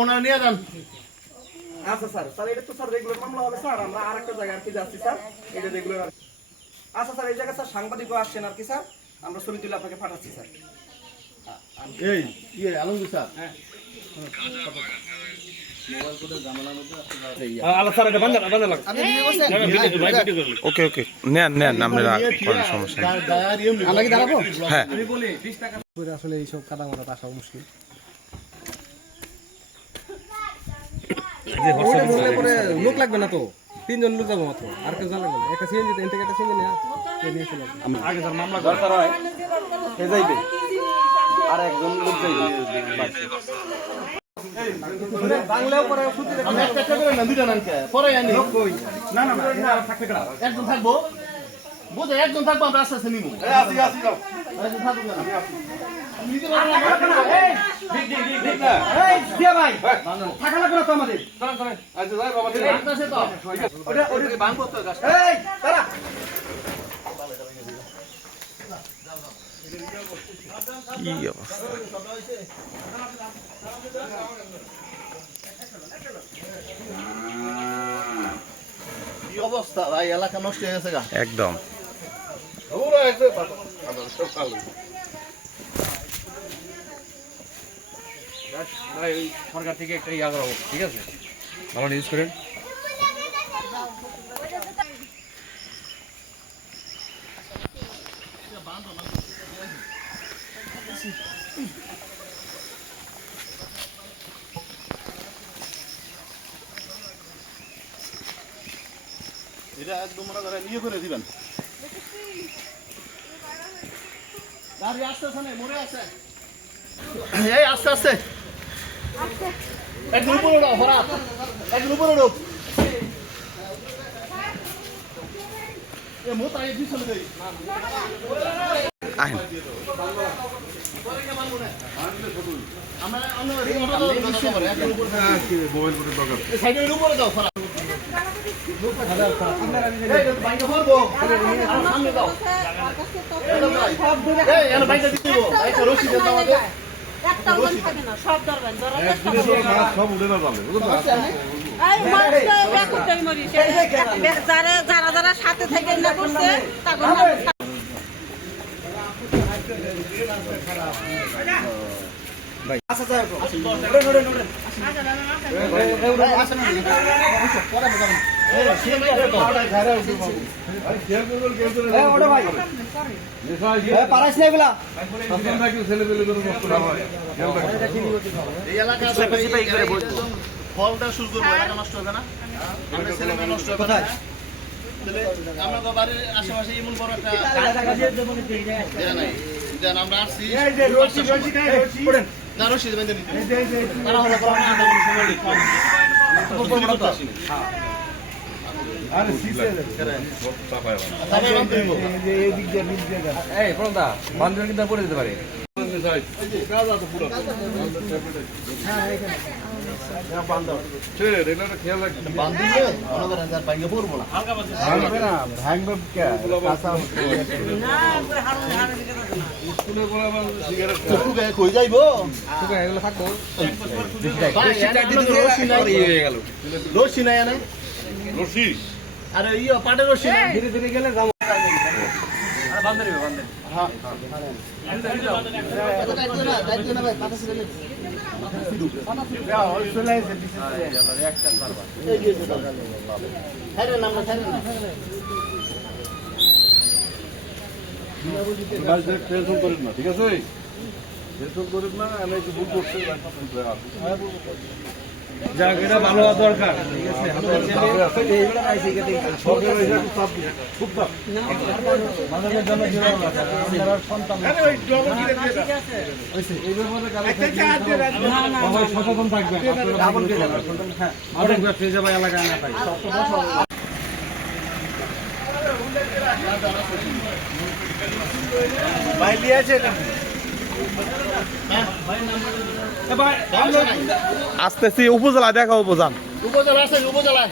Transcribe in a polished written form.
ওনারা নিয়ে যান। আচ্ছা স্যার, স্যার এটা তো স্যার রেগুলার মামলা হবে স্যার, আমরা আরেকটা জায়গায় আর কি যাচ্ছি স্যার, এটা রেগুলার। আচ্ছা স্যার, এই জায়গায় স্যার সাংবাদিকও আসছেন আর কি স্যার, আমরা ছবি তুলে আপনাকে পাঠাচ্ছি স্যার। এই আলমগীর স্যার, ওকে ওকে নেন নেন আপনারা করেন, সমস্যা নেই। হ্যাঁ আমি বলি 20 টাকা আসলে এইসব কাদা মাদা আসা মুশকিল। লোক লাগবে না তো, 3 জন লোক যাবো মাত্র, আর কেউ লাগবে না। একটা সিএনজি থেকে একটা সিএনজি নিয়ে চলে আগে স্যার মামলা দরকার হয় কে যাইবে আর একজন লোক যাইবে বাংলাও পরে সুতি আমি একটা করে না দুইটা নাম কে পরে আনি না না না এটা থাকবে কেন একজন থাকবো, বুঝে একজন থাকবো, আমরা আস্তে আস্তে নিবো। আসি আসি যাও একজন থাকবো না, আমি আসি। নিতে পারবো না এই ঠিক ঠিক ঠিক ঠিক না এই দিয়া ভাই থাকা লাগবে না তো আমাদের চলেন চলেন আচ্ছা যাই বাবা আসতেছে তো ওটা ওটা বাংবো তো গাছ এই দাঁড়া কি অবস্থা, কি অবস্থা ভাই, এলাকা নষ্ট হয়ে গেছে গা একদম। ভাই সরকার থেকে একটা ইয়া করা হোক, ঠিক আছে? ভালো নিউজ করেন। এটা একদম মনে করে নিয়ে করে দিবেন। গাড়ি আসতেছে না, মরে আছে। এই আস্তে আস্তে একদম উপরে উঠো, হরাত একদম উপরে উঠো। মোতাই পিছনে দেই আহেন আমরা মোবাইল করে দরকার সাইডের উপরে দাও হরাত বাইকে ভরবো সামনে দাও এই এর বাইকটা দিতে দিব বাইকটা রশি দেন আমাদের একটা ওজন থাকে না, সব ধরবেন সব উঠে না যাবে এই মানুষটা ব্যাকুটাই মরি যারা যারা যারা সাথে থেকে না করছে তখন আচ্ছা স্যার ওড়ে ওড়ে আসেন পরে বলুন এই সিএমআই ঘরে উঠো এই ওড়ে ভাই এই পারাইছ না এগুলা সাবধান থাকি ছেলে পেলে কোনো কষ্ট না হয় এই এলাকা সিপাই করে বলছো ফলটা শুরু করব, এলাকা নষ্ট হবে না, আমরা ছেলে মেয়ে নষ্ট হবে না। তাহলে আমরা তো বাড়ির আশেপাশে এমন বড় একটা জায়গা নাই, দেন আমরা আসছি এই যে রশি রশি নাই রশি পড়েন না রশি বেঁধে নিতে এই যে তারা হলো কোনো না তেমন সময় নেই, আমরা তো আসিনি আরে সিসে তারপরে বাঁধতে হইব। এই দিক দিয়ে নিচ দিয়ে এই প্রণতা বান্ধবী কিন্তু পড়ে যেতে পারে। বান্ধিলে মনে করেন যার বাইকে পড়বো না। ভাঙবে না ভাঙবে কে কাঁচা শুকায় কই যাইবো? এগুলো থাকবো ভাই, রশি নাই, রশি নাই এনে। আরে ইয়ে পাটের রশি নাই। ধীরে ধীরে গেলে যাবো টেনশন করিস না, ঠিক আছে? টেনশন করিস না, আমি একটু ভুল করছি। যাক, এটা ভালো হওয়া দরকার, ঠিক আছে? মানবের জন্য জীবন আছে, আপনারা সন্তান এই ব্যাপারে সবাই সচেতন থাকবেন, আপনারা ফ্রিজে বা এলাকায় না থাকে। ভাই লিয়েছে আসতেছি উপজেলা, দেখা উপজান উপজেলা আছে, উপজেলা